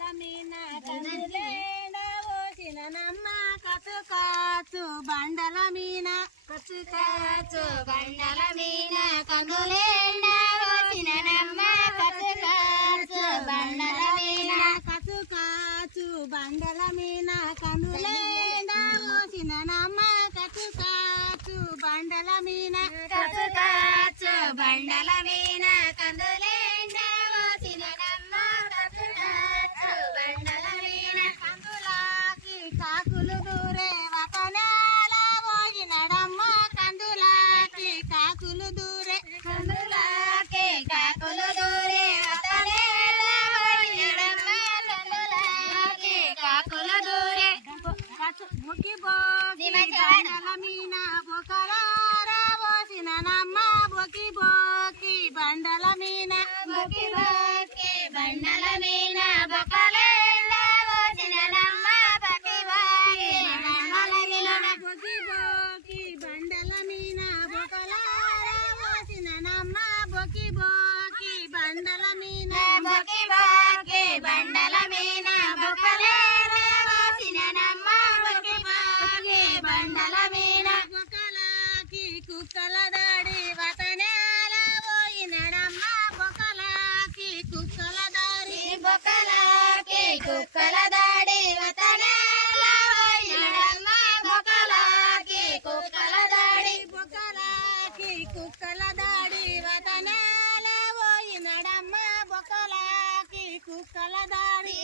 బండల మీన కందులేండ పోసిననమ్మ కతుకాచు బండల మీన కతుకాచు బండల మీన కందులేండ పోసిననమ్మ కతుకాచు బండల మీన కతుకాచు బండల మీన కందులేండ పోసిననమ్మ కతుకాచు బండల మీన కతుకాచు బండల మీన కందులేండ పోసిననమ్మ కతుకాచు బండల మీన కందులాకి కాకులు దూరే వకనాల పోయినడమ్మ కందులాకి కాకులు దూరే కందులాకి కాకులు దూరే వకనాల పోయినడమ్మ కందులాకి కాకులు దూరే బొకి బోకి బండల మీన బొకలార పోసిననమ్మ బొకి బోకి బండల మీన బొకి బోకి బండల మీన బొకలేండ పోసిననమ్మ బొకి బోకి బండల మీన బొకి బోకి బండల మీన బొకలార పోసిననమ్మ బొకి బోకి బండల మీన బొకి బోకి బండల మీన బొకలేర పోసిననమ్మ బొకి బోకి బండల మీన బొకలాకి కుక్కల దాడి వతనేల పోయినడమ్మ బొకలాకి కుక్కల దాడి బొకలాకి కుక్కల దాడి వతనేల పోయినడమ్మ బొకలాకి కుక్కల దాడి బొకలాకి కుక్కల దాడి వతనేల పోయినడమ్మ బొకలాకి కుక్కల దాడి